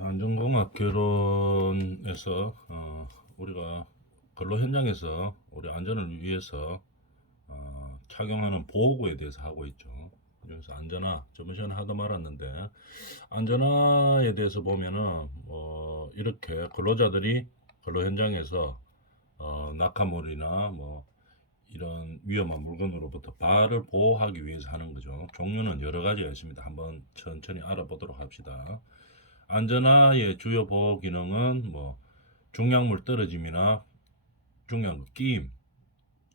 안전공학 결혼에서 우리가 근로 현장에서 우리 안전을 위해서 착용하는 보호구에 대해서 하고 있죠. 그래서 안전화 저번 시간에 하다 말았는데 안전화에 대해서 보면은 이렇게 근로자들이 근로 현장에서 낙하물이나 뭐 이런 위험한 물건으로부터 발을 보호하기 위해서 하는 거죠. 종류는 여러 가지가 있습니다. 한번 천천히 알아보도록 합시다. 안전화의 주요 보호 기능은 뭐 중량물 떨어짐이나 중량 끼임,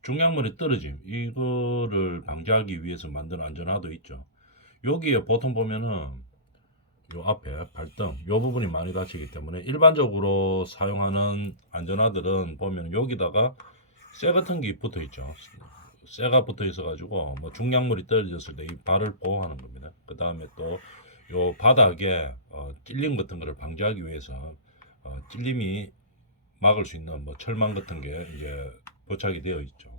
중량물의 떨어짐 이거를 방지하기 위해서 만든 안전화도 있죠. 여기에 보통 보면은 요 앞에 발등 요 부분이 많이 다치기 때문에 일반적으로 사용하는 안전화들은 보면 여기다가 쇠 같은 게 붙어 있죠. 쇠가 붙어 있어 가지고 뭐 중량물이 떨어졌을 때 이 발을 보호하는 겁니다. 그 다음에 또 요 바닥에 찔림 같은 거를 방지하기 위해서 찔림이 막을 수 있는 뭐 철망 같은 게 이제 부착이 되어 있죠.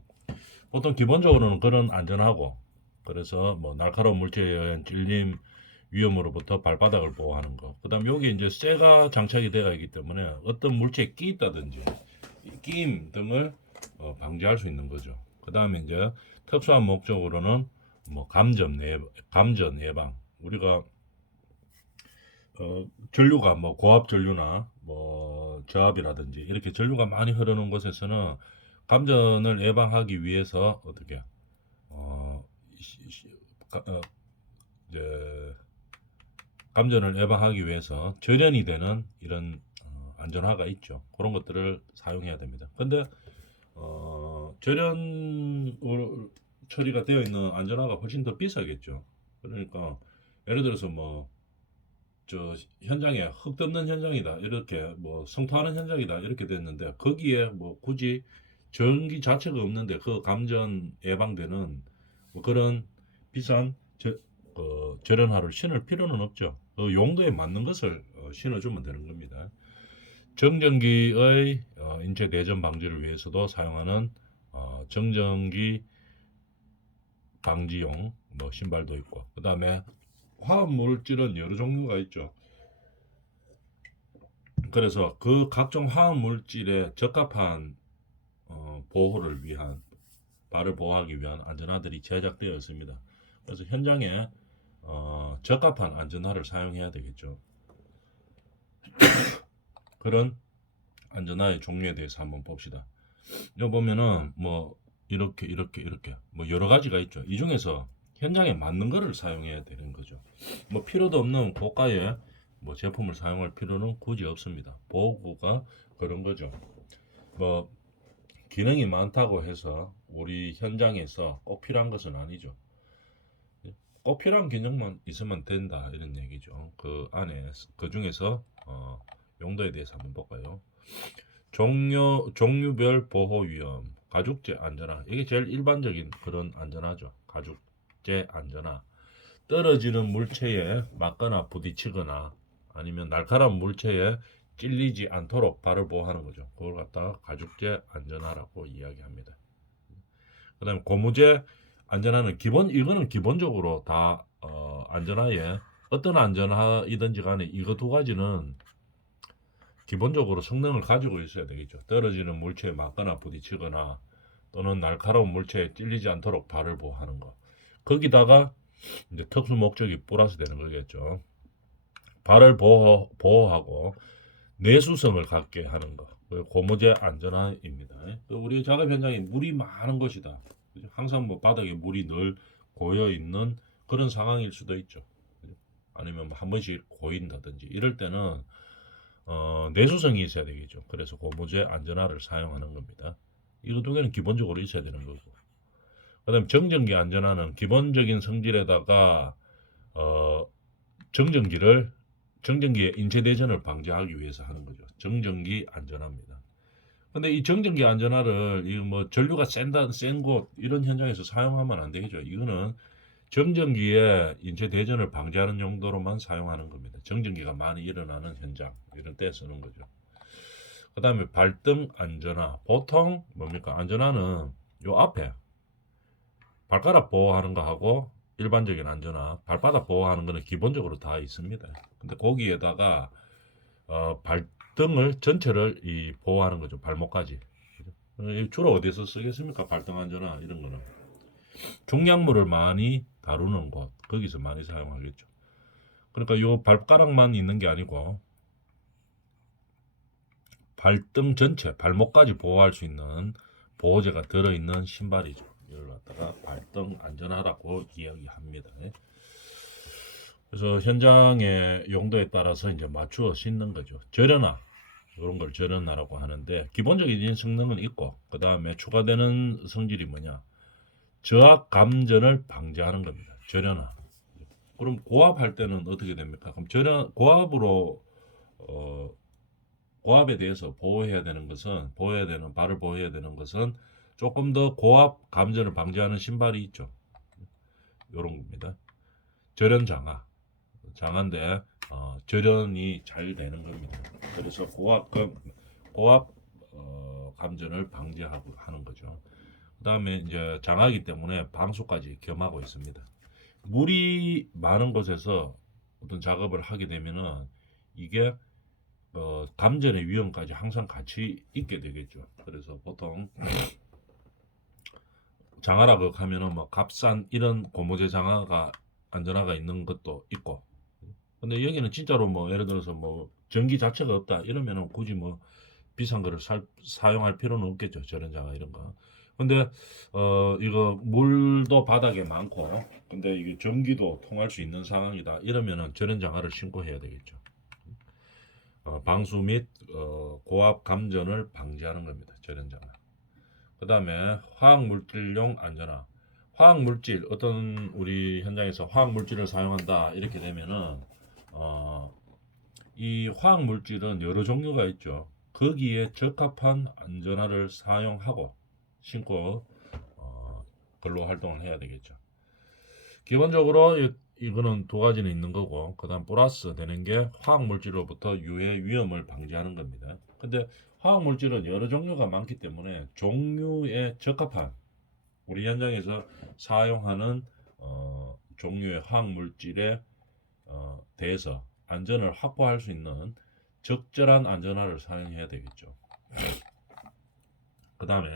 보통 기본적으로는 그런 안전하고 그래서 뭐 날카로운 물체에 의한 찔림 위험으로부터 발바닥을 보호하는 거. 그다음 여기 이제 쇠가 장착이 되어 있기 때문에 어떤 물체에 끼있다든지 끼임 등을 방지할 수 있는 거죠. 그다음에 이제 특수한 목적으로는 뭐 감전 예방. 우리가 전류가 뭐 고압 전류나 뭐 저압이라든지 이렇게 전류가 많이 흐르는 곳에서는 감전을 예방하기 위해서 어떻게 어, 시- 시- 가- 어, 이제 감전을 예방하기 위해서 절연이 되는 이런 안전화가 있죠. 그런 것들을 사용해야 됩니다. 근데 절연 처리가 되어 있는 안전화가 훨씬 더 비싸겠죠. 그러니까 예를 들어서 뭐 저 현장에 흙 덮는 현장이다 이렇게 뭐 성토하는 현장이다 이렇게 됐는데 거기에 뭐 굳이 전기 자체가 없는데 그 감전 예방되는 뭐 그런 비싼 절연화를 신을 필요는 없죠. 그 용도에 맞는 것을 신어주면 되는 겁니다. 정전기의 인체 내전 방지를 위해서도 사용하는 정전기 방지용 뭐 신발도 있고 그 다음에 화학 물질은 여러 종류가 있죠. 그래서 그 각종 화학 물질에 적합한 보호를 위한 발을 보호하기 위한 안전화들이 제작되어 있습니다. 그래서 현장에 적합한 안전화를 사용해야 되겠죠. 그런 안전화의 종류에 대해서 한번 봅시다. 여기 보면은 뭐 이렇게 뭐 여러 가지가 있죠. 이 중에서 현장에 맞는 거를 사용해야 되는 거죠. 뭐 필요도 없는 고가의 뭐 제품을 사용할 필요는 굳이 없습니다. 보호구가 그런 거죠. 뭐 기능이 많다고 해서 우리 현장에서 꼭 필요한 것은 아니죠. 꼭 필요한 기능만 있으면 된다 이런 얘기죠. 그 안에 그 중에서 용도에 대해서 한번 볼까요? 종류별 보호 위험, 가죽재 안전화 이게 제일 일반적인 그런 안전화죠. 가죽재 안전화. 떨어지는 물체에 맞거나 부딪히거나 아니면 날카로운 물체에 찔리지 않도록 발을 보호하는 거죠. 그걸 갖다가 가죽재 안전화라고 이야기합니다. 그다음에 고무재 안전화는 이거는 기본적으로 다 안전화에 어떤 안전화이든지 간에 이거 두 가지는 기본적으로 성능을 가지고 있어야 되겠죠. 떨어지는 물체에 맞거나 부딪히거나 또는 날카로운 물체에 찔리지 않도록 발을 보호하는 거. 거기다가 이제 특수 목적이 플러스 되는 거겠죠. 발을 보호하고 내수성을 갖게 하는 거. 고무재 안전화입니다. 우리 작업 현장에 물이 많은 곳이다. 항상 뭐 바닥에 물이 늘 고여 있는 그런 상황일 수도 있죠. 아니면 뭐 한 번씩 고인다든지 이럴 때는 내수성이 있어야 되겠죠. 그래서 고무재 안전화를 사용하는 겁니다. 이거 두 개는 기본적으로 있어야 되는 거고. 그다음 정전기 안전화는 기본적인 성질에다가 어, 정전기를 정전기의 인체 대전을 방지하기 위해서 하는 거죠. 정전기 안전화입니다. 근데 이 정전기 안전화를 이 뭐 전류가 센 곳 이런 현장에서 사용하면 안 되겠죠. 이거는 정전기의 인체 대전을 방지하는 용도로만 사용하는 겁니다. 정전기가 많이 일어나는 현장 이런 때 쓰는 거죠. 그다음에 발등 안전화. 보통 뭡니까? 안전화는 요 앞에 발가락 보호하는 거 하고 일반적인 안전화 발바닥 보호하는 거는 기본적으로 다 있습니다. 근데 거기에다가 발등을 전체를 보호하는 거죠. 발목까지. 주로 어디서 쓰겠습니까? 발등 안전화 이런 거는 중량물을 많이 다루는 곳 거기서 많이 사용하겠죠. 그러니까 요 발가락만 있는 게 아니고 발등 전체 발목까지 보호할 수 있는 보호제가 들어있는 신발이죠. 이걸 갖다가 발등 안전하라고 이야기합니다. 그래서 현장의 용도에 따라서 이제 맞추어 신는 거죠. 절연화 이런 걸 절연화라고 하는데 기본적인 성능은 있고 그 다음에 추가되는 성질이 뭐냐? 저압 감전을 방지하는 겁니다. 절연화. 그럼 고압할 때는 어떻게 됩니까? 그럼 고압으로 고압에 대해서 발을 보호해야 되는 것은 조금 더 고압 감전을 방지하는 신발이 있죠. 요런 겁니다. 절연 장화인데 절연이 잘 되는 겁니다. 그래서 고압 감전을 방지하고 하는 거죠. 그다음에 이제 장화이기 때문에 방수까지 겸하고 있습니다. 물이 많은 곳에서 어떤 작업을 하게 되면은 이게 감전의 위험까지 항상 같이 있게 되겠죠. 그래서 보통 장화라고 하면은 뭐 값싼 이런 고무재 장화가 안전화가 있는 것도 있고, 근데 여기는 진짜로 뭐 예를 들어서 뭐 전기 자체가 없다 이러면은 굳이 뭐 비싼 거를 사용할 필요는 없겠죠. 저런 장화 이런 거. 근데 이거 물도 바닥에 많고 근데 이게 전기도 통할 수 있는 상황이다 이러면은 저런 장화를 신고 해야 되겠죠. 방수 및 고압 감전을 방지하는 겁니다. 저런 장화. 그 다음에 화학물질용 안전화. 화학물질 어떤 우리 현장에서 화학물질을 사용한다 이렇게 되면은 이 화학물질은 여러 종류가 있죠. 거기에 적합한 안전화를 사용하고 신고 근로 활동을 해야 되겠죠. 기본적으로 이거는 두 가지는 있는 거고 그다음 플러스 되는 게 화학물질로부터 유해 위험을 방지하는 겁니다. 근데 화학물질은 여러 종류가 많기 때문에 종류에 적합한 우리 현장에서 사용하는 종류의 화학물질에 대해서 안전을 확보할 수 있는 적절한 안전화를 사용해야 되겠죠. 그 다음에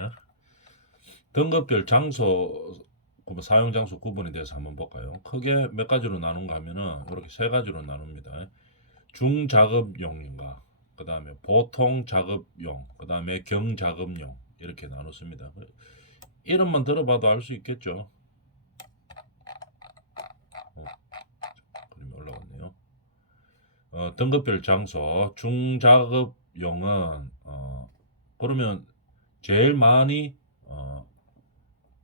등급별 장소 사용 장소 구분에 대해서 한번 볼까요? 크게 몇 가지로 나눈가 하면은 이렇게 세 가지로 나눕니다. 중작업용인가, 그 다음에 보통 작업용, 그 다음에 경작업용 이렇게 나눴습니다. 이름만 들어봐도 알 수 있겠죠. 그림이 올라갔네요. 등급별 장소 중작업용은 그러면 제일 많이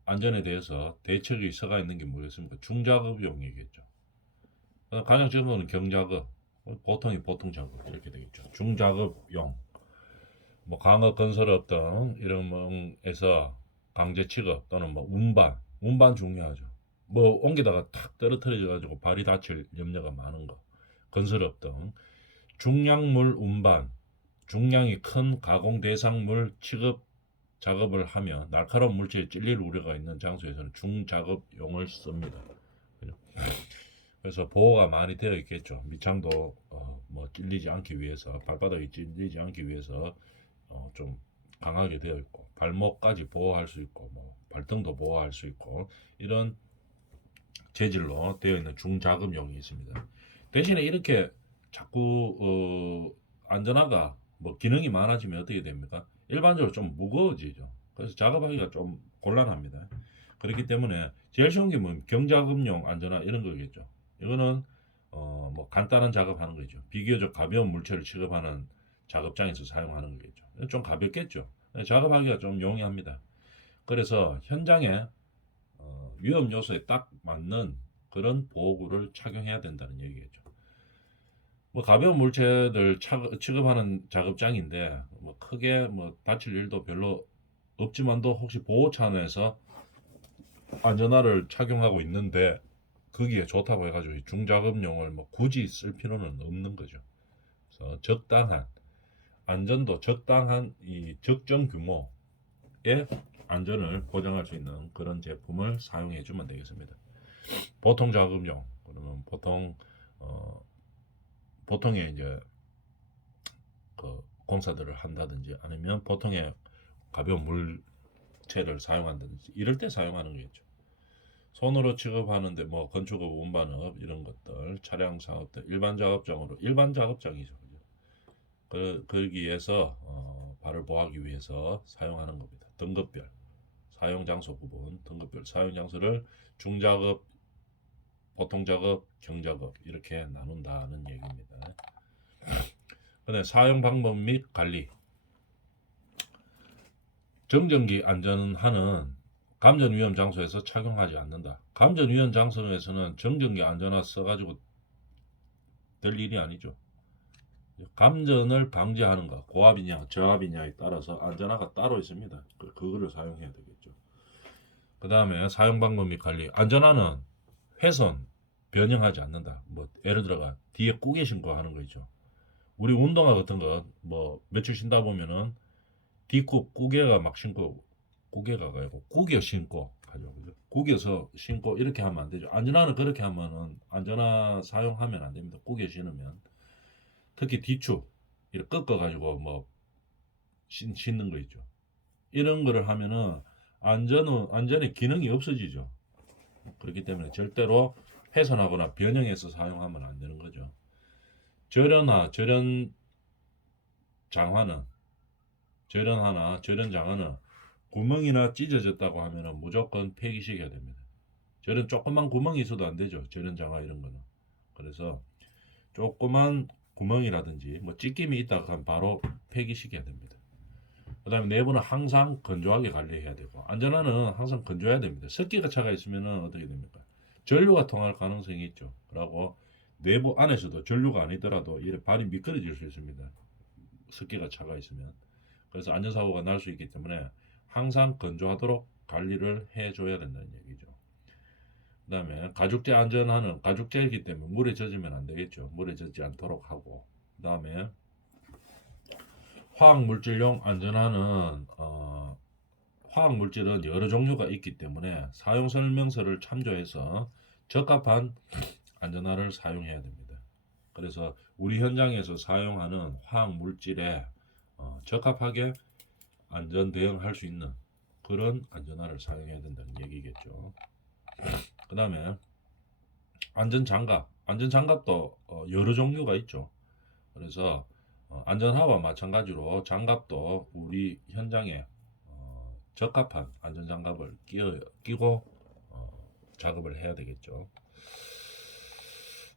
안전에 대해서 대책이 서가 있는 게 뭐겠습니까? 중작업용이겠죠. 가장 적은 거는 경작업, 보통이 보통 작업 이렇게 되겠죠. 중작업용, 뭐 강업 건설업 등 이런 에서 강제 취급 또는 뭐 운반 중요하죠. 뭐 옮기다가 탁 떨어뜨려 가지고 발이 다칠 염려가 많은 거. 건설업 등 중량물 운반, 중량이 큰 가공 대상물 취급 작업을 하며 날카로운 물체에 찔릴 우려가 있는 장소에서는 중작업용을 씁니다. 그래서 보호가 많이 되어 있겠죠. 밑창도 뭐 찔리지 않기 위해서, 발바닥이 찔리지 않기 위해서 좀 강하게 되어 있고, 발목까지 보호할 수 있고, 뭐 발등도 보호할 수 있고 이런 재질로 되어 있는 중작업용이 있습니다. 대신에 이렇게 자꾸 안전화가 뭐 기능이 많아지면 어떻게 됩니까? 일반적으로 좀 무거워지죠. 그래서 작업하기가 좀 곤란합니다. 그렇기 때문에 제일 쉬운 게 뭐 경작업용 안전화 이런 거겠죠. 이거는 뭐 간단한 작업하는 거죠. 비교적 가벼운 물체를 취급하는 작업장에서 사용하는 거겠죠. 좀 가볍겠죠. 작업하기가 좀 용이합니다. 그래서 현장에 위험 요소에 딱 맞는 그런 보호구를 착용해야 된다는 얘기겠죠. 뭐 가벼운 물체들 취급하는 작업장인데 뭐 크게 뭐 다칠 일도 별로 없지만도 혹시 보호 차원에서 안전화를 착용하고 있는데 거기에 좋다고 해가지고 중작업용을 뭐 굳이 쓸 필요는 없는 거죠. 그래서 적당한 안전도 적당한 이 적정 규모의 안전을 보장할 수 있는 그런 제품을 사용해 주면 되겠습니다. 보통 작업용 그러면 보통에 이제 공사들을 한다든지 아니면 보통의 가벼운 물체를 사용한다든지 이럴 때 사용하는 거겠죠. 손으로 취급하는데 뭐 건축업, 운반업 이런 것들, 차량 사업들 일반 작업장으로 일반 작업장이죠. 그러기 위해서 발을 보호하기 위해서 사용하는 겁니다. 등급별 사용 장소 구분, 등급별 사용 장소를 중작업, 보통 작업, 경작업 이렇게 나눈다는 얘기입니다. 근데 사용 방법 및 관리. 정전기 안전화는 감전 위험 장소에서 착용하지 않는다. 감전 위험 장소에서는 정전기 안전화 써가지고 될 일이 아니죠. 감전을 방지하는 것, 고압이냐 저압이냐에 따라서 안전화가 따로 있습니다. 그거를 사용해야 되겠죠. 그 다음에 사용 방법 및 관리. 안전화는 훼손, 변형하지 않는다. 뭐 예를 들어가 뒤에 꾸개 신고 하는 거 있죠. 우리 운동화 같은 거 뭐 며칠 신다 보면은 뒤굽 꾸개가 막 신고 꾸개가 아니고 구겨 신고 하죠. 구겨서 신고 이렇게 하면 안 되죠. 안전화는 그렇게 하면은 안전화 사용하면 안 됩니다. 구겨 신으면 특히 뒤축 이렇게 꺾어 가지고 뭐 신는 거 있죠. 이런 거를 하면은 안전의 기능이 없어지죠. 그렇기 때문에 절대로 훼손하거나 변형해서 사용하면 안 되는 거죠. 절연 장화는 구멍이나 찢어졌다고 하면은 무조건 폐기시켜야 됩니다. 절연 조그만 구멍이 있어도 안 되죠. 절연 장화 이런 거는. 그래서 조그만 구멍이라든지 뭐 찢김이 있다고 하면 바로 폐기시켜야 됩니다. 그 다음에 내부는 항상 건조하게 관리해야 되고 안전화는 항상 건조해야 됩니다. 습기가 차가 있으면 어떻게 됩니까? 전류가 통할 가능성이 있죠. 그리고 내부 안에서도 전류가 아니더라도 이렇게 발이 미끄러질 수 있습니다. 습기가 차가 있으면. 그래서 안전사고가 날 수 있기 때문에 항상 건조하도록 관리를 해줘야 된다는 얘기죠. 그 다음에 가죽재 안전화는 가죽재이기 때문에 물에 젖으면 안 되겠죠. 물에 젖지 않도록 하고. 그 다음에 화학물질용 안전화는 화학물질은 여러 종류가 있기 때문에 사용설명서를 참조해서 적합한 안전화를 사용해야 됩니다. 그래서 우리 현장에서 사용하는 화학물질에 적합하게 안전 대응할 수 있는 그런 안전화를 사용해야 된다는 얘기겠죠. 그 다음에 안전장갑도 여러 종류가 있죠. 그래서 안전화와 마찬가지로 장갑도 우리 현장에 적합한 안전장갑을 끼고 작업을 해야 되겠죠.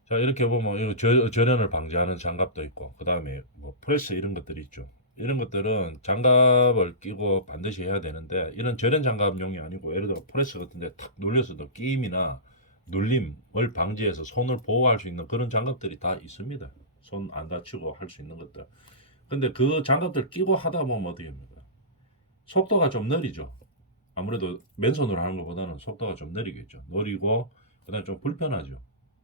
자, 이렇게 보면 이거 절연을 방지하는 장갑도 있고 그 다음에 뭐 프레스 이런 것들이 있죠. 이런 것들은 장갑을 끼고 반드시 해야 되는데 이런 절연 장갑용이 아니고 예를 들어 프레스 같은데 탁 눌려서도 끼임이나 눌림을 방지해서 손을 보호할 수 있는 그런 장갑들이 다 있습니다. 손 안 다치고 할 수 있는 것들. 근데 그 장갑들 끼고 하다 보면 어떻게 됩니까? 속도가 좀 느리죠. 아무래도 맨손으로 하는 것보다는 속도가 좀 느리겠죠. 느리고 그다음에 좀 불편하죠.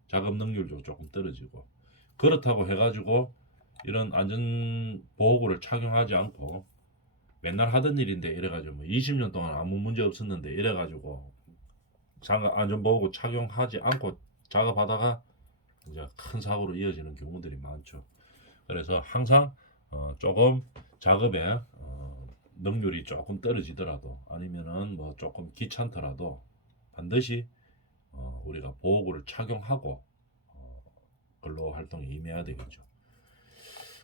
작업 능률도 조금 떨어지고. 그렇다고 해가지고 이런 안전 보호구를 착용하지 않고 맨날 하던 일인데 이래가지고 뭐 20년 동안 아무 문제 없었는데 이래가지고 장갑 안전보호구 착용하지 않고 작업하다가 이제 큰 사고로 이어지는 경우들이 많죠. 그래서 항상 조금 작업에 능률이 조금 떨어지더라도 아니면은 뭐 조금 귀찮더라도 반드시 우리가 보호구를 착용하고 근로 활동에 임해야 되겠죠.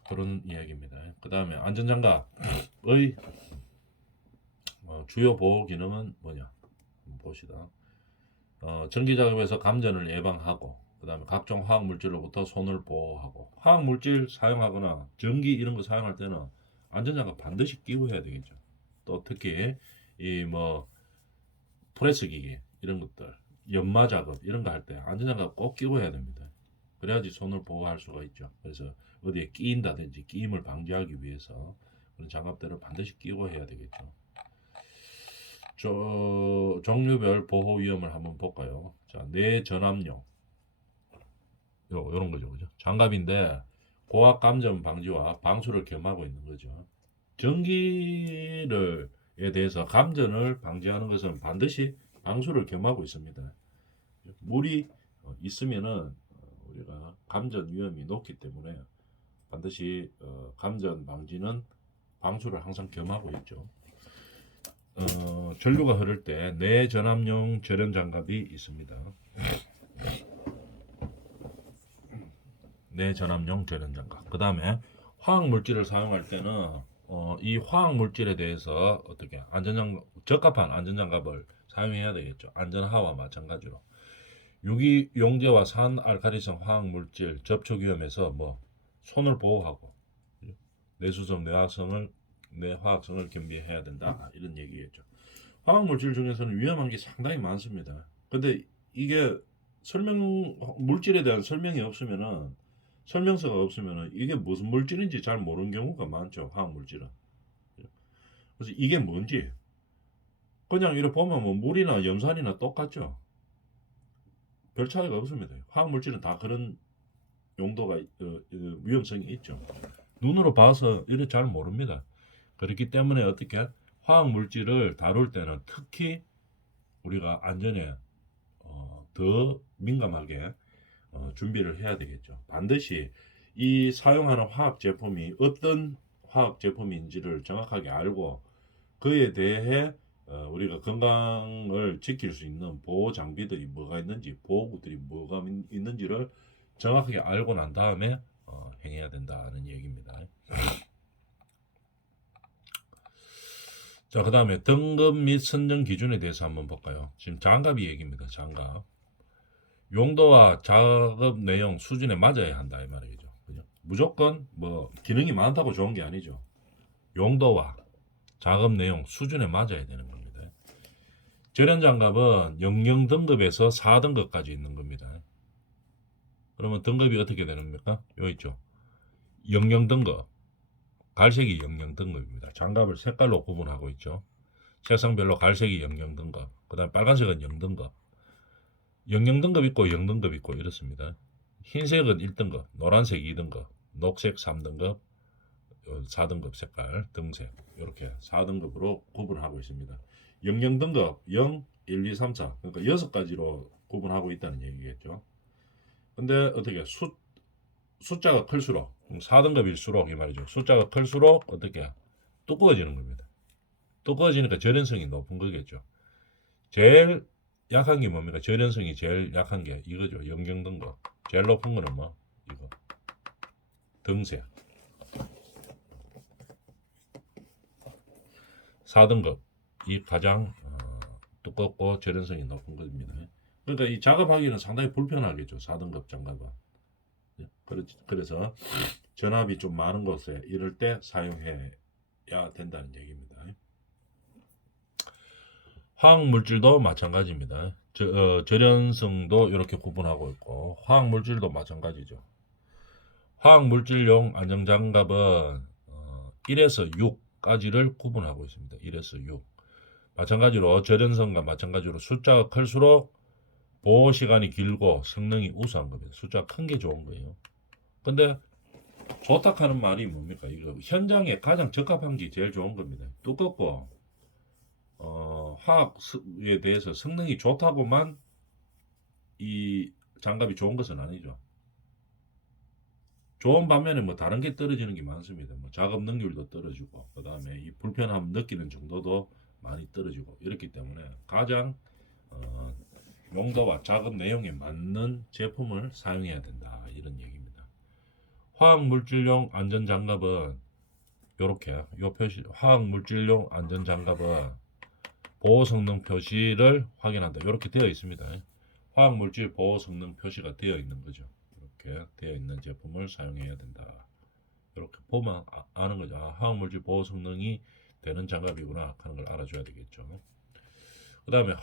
그런 이야기입니다. 그 다음에 안전장갑의 주요 보호 기능은 뭐냐 봅시다. 전기 작업에서 감전을 예방하고 그 다음에 각종 화학 물질로부터 손을 보호하고 화학 물질 사용하거나 전기 이런 거 사용할 때는 안전장갑 반드시 끼고 해야 되겠죠. 또 특히 이 뭐 프레스 기계 이런 것들 연마 작업 이런 거 할 때 안전장갑 꼭 끼고 해야 됩니다. 그래야지 손을 보호할 수가 있죠. 그래서 어디에 끼인다든지 끼임을 방지하기 위해서 그런 장갑들을 반드시 끼고 해야 되겠죠. 종류별 보호 위험을 한번 볼까요? 자, 뇌전압용 요런 거죠, 그죠? 장갑인데 고압 감전 방지와 방수를 겸하고 있는 거죠. 전기를에 대해서 감전을 방지하는 것은 반드시 방수를 겸하고 있습니다. 물이 있으면은 우리가 감전 위험이 높기 때문에 반드시 감전 방지는 방수를 항상 겸하고 있죠. 전류가 흐를 때 내전압용 절연 장갑이 있습니다. 내전압용 절연 장갑. 그 다음에 화학 물질을 사용할 때는 이 화학 물질에 대해서 어떻게 적합한 안전장갑을 사용해야 되겠죠. 안전하와 마찬가지로 유기용제와 산알칼리성 화학 물질 접촉 위험에서 뭐 손을 보호하고 내수성 내화학성을 겸비해야 된다 이런 얘기겠죠. 화학 물질 중에서는 위험한 게 상당히 많습니다. 근데 이게 물질에 대한 설명서가 없으면은 이게 무슨 물질인지 잘 모르는 경우가 많죠. 화학 물질은. 그래서 이게 뭔지 그냥 이렇게 보면 뭐 물이나 염산이나 똑같죠. 별 차이가 없습니다. 화학 물질은 다 그런 용도가 위험성이 있죠. 눈으로 봐서 이래 잘 모릅니다. 그렇기 때문에 어떻게 화학 물질을 다룰 때는 특히 우리가 안전에 더 민감하게 준비를 해야 되겠죠. 반드시 이 사용하는 화학 제품이 어떤 화학 제품인지를 정확하게 알고 그에 대해 우리가 건강을 지킬 수 있는 보호 장비들이 뭐가 있는지 보호구들이 뭐가 있는지를 정확하게 알고 난 다음에 행해야 된다는 얘기입니다. 자, 그 다음에 등급 및 선정 기준에 대해서 한번 볼까요? 지금 장갑이 얘기입니다. 장갑. 용도와 작업 내용 수준에 맞아야 한다 이 말이죠. 그죠? 무조건 뭐 기능이 많다고 좋은 게 아니죠. 용도와 작업 내용 수준에 맞아야 되는 겁니다. 절연 장갑은 00 등급에서 4등급까지 있는 겁니다. 그러면 등급이 어떻게 되는 겁니까? 여기 있죠. 00 등급. 갈색이 00 등급입니다. 장갑을 색깔로 구분하고 있죠. 색상별로 갈색이 00 등급. 그 다음 빨간색은 0 등급. 00 등급 있고 0 등급 있고 이렇습니다. 흰색은 1등급, 노란색 2등급, 녹색 3등급, 4등급 색깔, 등색 이렇게 4등급으로 구분하고 있습니다. 00 등급 0, 1, 2, 3, 4 그러니까 6가지로 구분하고 있다는 얘기겠죠. 근데 어떻게 숫자가 클수록 4등급일수록 이 말이죠. 숫자가 클수록 어떻게 두꺼워지는 겁니다. 두꺼워지니까 절연성이 높은 거겠죠. 제일 약한 게 뭡니까? 절연성이 제일 약한 게 이거죠. 00 등급. 제일 높은 거는 뭐? 이거. 등색. 4등급이 가장 두껍고 절연성이 높은 겁니다. 그러니까 이 작업하기는 상당히 불편하겠죠. 4등급 장갑은. 그래서 전압이 좀 많은 곳에 이럴 때 사용해야 된다는 얘기입니다. 화학 물질도 마찬가지입니다. 절연성도 이렇게 구분하고 있고 화학 물질도 마찬가지죠. 화학 물질용 안전장갑은 1에서 6까지를 구분하고 있습니다. 1에서 6. 마찬가지로 절연성과 마찬가지로 숫자가 클수록 보호 시간이 길고 성능이 우수한 겁니다. 숫자가 큰 게 좋은 거예요. 근데 좋다 하는 말이 뭡니까? 이거 현장에 가장 적합한 게 제일 좋은 겁니다. 두껍고 화학에 대해서 성능이 좋다고만 이 장갑이 좋은 것은 아니죠. 좋은 반면에 뭐 다른 게 떨어지는 게 많습니다. 뭐 작업 능률도 떨어지고 그 다음에 이 불편함 느끼는 정도도 많이 떨어지고 이렇기 때문에 가장 용도와 작업 내용에 맞는 제품을 사용해야 된다 이런 얘기입니다. 화학 물질용 안전 장갑은 이렇게 요 표시 화학 물질용 안전 장갑은 보호 성능 표시를 확인한다 이렇게 되어 있습니다. 화학 물질 보호 성능 표시가 되어 있는 거죠. 이렇게 되어 있는 제품을 사용해야 된다. 이렇게 보면 아는 거죠. 화학물질 보호 성능이 되는 장갑이구나 하는 걸 알아줘야 되겠죠. 그 다음에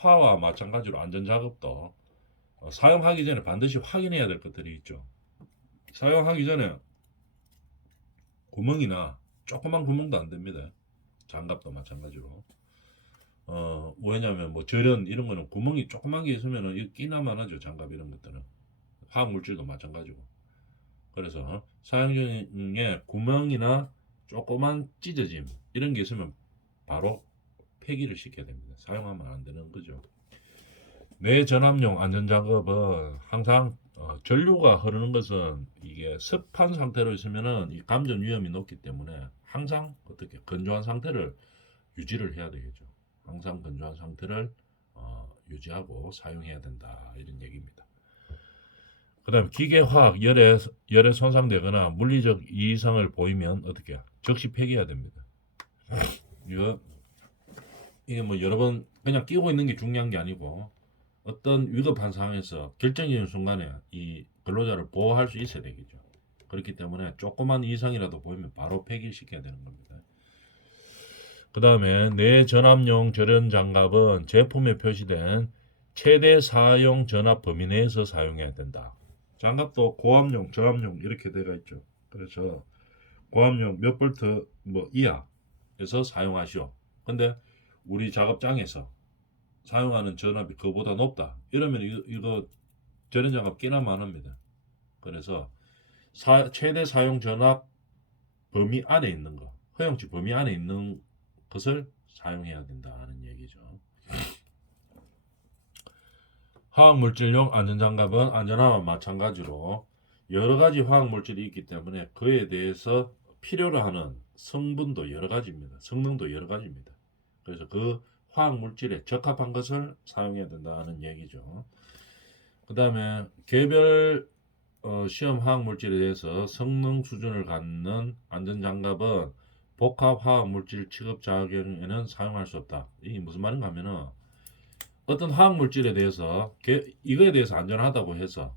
화와 마찬가지로 안전 작업도 사용하기 전에 반드시 확인해야 될 것들이 있죠. 사용하기 전에 구멍이나 조그만 구멍도 안 됩니다. 장갑도 마찬가지로. 왜냐면 뭐 절연 이런 거는 구멍이 조그만 게 있으면은 이거 끼나만 하죠. 장갑 이런 것들은. 화학 물질도 마찬가지고. 그래서 사용 중에 구멍이나 조그만 찢어짐 이런 게 있으면 바로 폐기를 시켜야 됩니다. 사용하면 안 되는 거죠. 내전압용 안전작업은 항상 전류가 흐르는 것은 이게 습한 상태로 있으면은 이 감전 위험이 높기 때문에 항상 어떻게 건조한 상태를 유지를 해야 되겠죠. 항상 건조한 상태를 유지하고 사용해야 된다 이런 얘기입니다. 그다음 기계, 화학, 열에 손상되거나 물리적 이상을 보이면 어떻게 즉시 폐기해야 됩니다. 이거 이게 뭐 여러 번 그냥 끼고 있는 게 중요한 게 아니고 어떤 위급한 상황에서 결정적인 순간에 이 근로자를 보호할 수 있어야 되겠죠. 그렇기 때문에 조그만 이상이라도 보이면 바로 폐기시켜야 되는 겁니다. 그 다음에 내전압용 절연 장갑은 제품에 표시된 최대 사용 전압 범위 내에서 사용해야 된다. 장갑도 고압용, 저압용 이렇게 되어 있죠. 그래서 고압용 몇 볼트 뭐 이하에서 사용하시오. 근데 우리 작업장에서 사용하는 전압이 그보다 높다. 이러면 이거 절연 장갑 끼나 마납니다. 그래서 최대 사용 전압 범위 안에 있는 거, 허용치 범위 안에 있는 것을 사용해야 된다는 얘기죠. 화학물질용 안전장갑은 안전함과 마찬가지로 여러 가지 화학물질이 있기 때문에 그에 대해서 필요로 하는 성분도 여러 가지입니다. 성능도 여러 가지입니다. 그래서 그 화학물질에 적합한 것을 사용해야 된다는 얘기죠. 그 다음에 개별 시험 화학물질에 대해서 성능 수준을 갖는 안전장갑은 복합 화학물질 취급 자격에는 사용할 수 없다. 이게 무슨 말인가 하면은 어떤 화학물질에 대해서 이거에 대해서 안전하다고 해서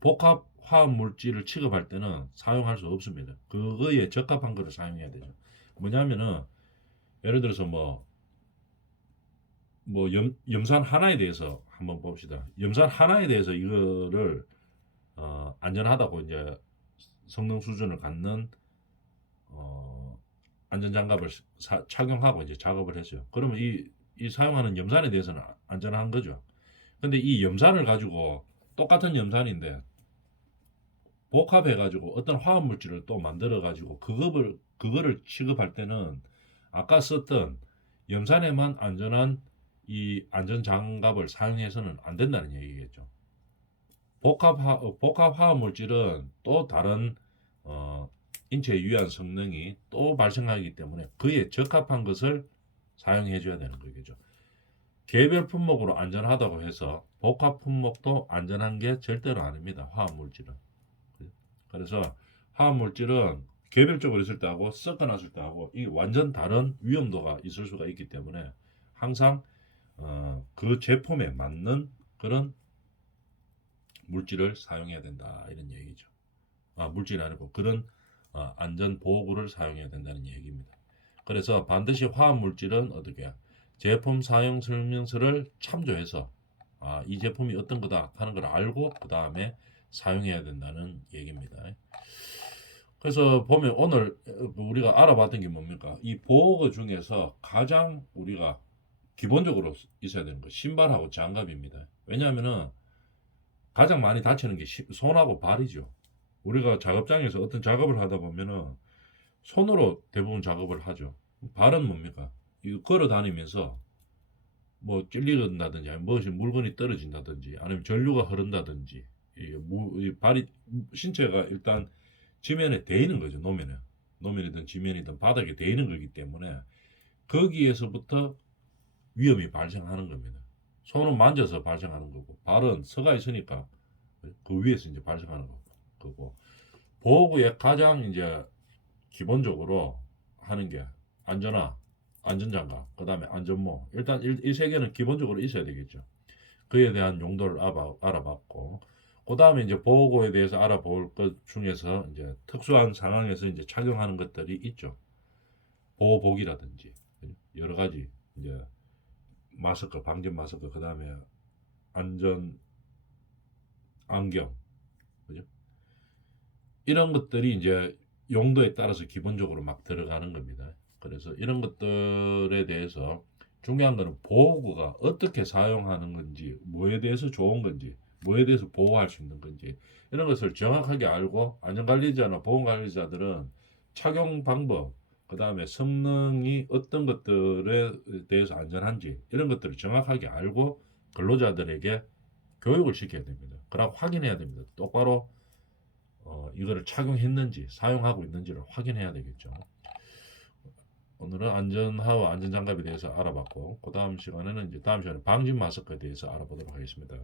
복합 화학물질을 취급할 때는 사용할 수 없습니다. 그거에 적합한 것을 사용해야 되죠. 뭐냐면은 예를 들어서 염산 하나에 대해서 한번 봅시다. 염산 하나에 대해서 이거를 안전하다고 이제 성능 수준을 갖는 안전장갑을 착용하고 이제 작업을 했어요. 그러면 이 사용하는 염산에 대해서는 안전한 거죠. 근데 이 염산을 가지고 똑같은 염산인데 복합해 가지고 어떤 화학 물질을 또 만들어 가지고 그거를 취급할 때는 아까 썼던 염산에만 안전한 이 안전 장갑을 사용해서는 안 된다는 얘기겠죠. 복합 화학 물질은 또 다른 인체에 유해한 성능이 또 발생하기 때문에 그에 적합한 것을 사용해 줘야 되는 거겠죠. 개별 품목으로 안전하다고 해서 복합 품목도 안전한 게 절대로 아닙니다. 화학 물질은. 그래서 화학 물질은 개별적으로 있을 때하고 섞어놨을 때하고 이 완전 다른 위험도가 있을 수가 있기 때문에 항상 그 제품에 맞는 그런 물질을 사용해야 된다 이런 얘기죠. 물질이 아니고 그런 안전 보호구를 사용해야 된다는 얘기입니다. 그래서 반드시 화학 물질은 어떻게 제품 사용 설명서를 참조해서 이 제품이 어떤 거다 하는 걸 알고 그 다음에 사용해야 된다는 얘기입니다. 그래서 보면 오늘 우리가 알아봤던 게 뭡니까? 이 보호구 중에서 가장 우리가 기본적으로 있어야 되는 거 신발하고 장갑입니다. 왜냐하면은 가장 많이 다치는 게 손하고 발이죠. 우리가 작업장에서 어떤 작업을 하다 보면은 손으로 대부분 작업을 하죠. 발은 뭡니까? 이거 걸어 다니면서 뭐 찔린다든지 아니면 무엇이 물건이 떨어진다든지 아니면 전류가 흐른다든지 이 발이 신체가 일단 지면에 대이는 거죠. 노면이든 지면이든 바닥에 대이는 거기 때문에 거기에서부터 위험이 발생하는 겁니다. 손은 만져서 발생하는 거고 발은 서가 있으니까 그 위에서 이제 발생하는 거고 보호구의 가장 이제 기본적으로 하는 게 안전장갑, 그 다음에 안전모. 일단 이 세 개는 기본적으로 있어야 되겠죠. 그에 대한 용도를 알아봤고, 그 다음에 이제 보호구에 대해서 알아볼 것 중에서 이제 특수한 상황에서 이제 착용하는 것들이 있죠. 보호복이라든지 여러 가지 이제 마스크, 방진 마스크, 그 다음에 안전 안경, 그죠? 이런 것들이 이제 용도에 따라서 기본적으로 막 들어가는 겁니다. 그래서 이런 것들에 대해서 중요한 거는 보호구가 어떻게 사용하는 건지, 뭐에 대해서 좋은 건지, 뭐에 대해서 보호할 수 있는 건지 이런 것을 정확하게 알고 안전관리자나 보건관리자들은 착용 방법, 그 다음에 성능이 어떤 것들에 대해서 안전한지 이런 것들을 정확하게 알고 근로자들에게 교육을 시켜야 됩니다. 그러고 확인해야 됩니다. 똑바로 이거를 착용했는지 사용하고 있는지를 확인해야 되겠죠. 오늘은 안전화와 안전장갑에 대해서 알아봤고 그 다음 시간에는 이제 다음 시간에 방진 마스크에 대해서 알아보도록 하겠습니다.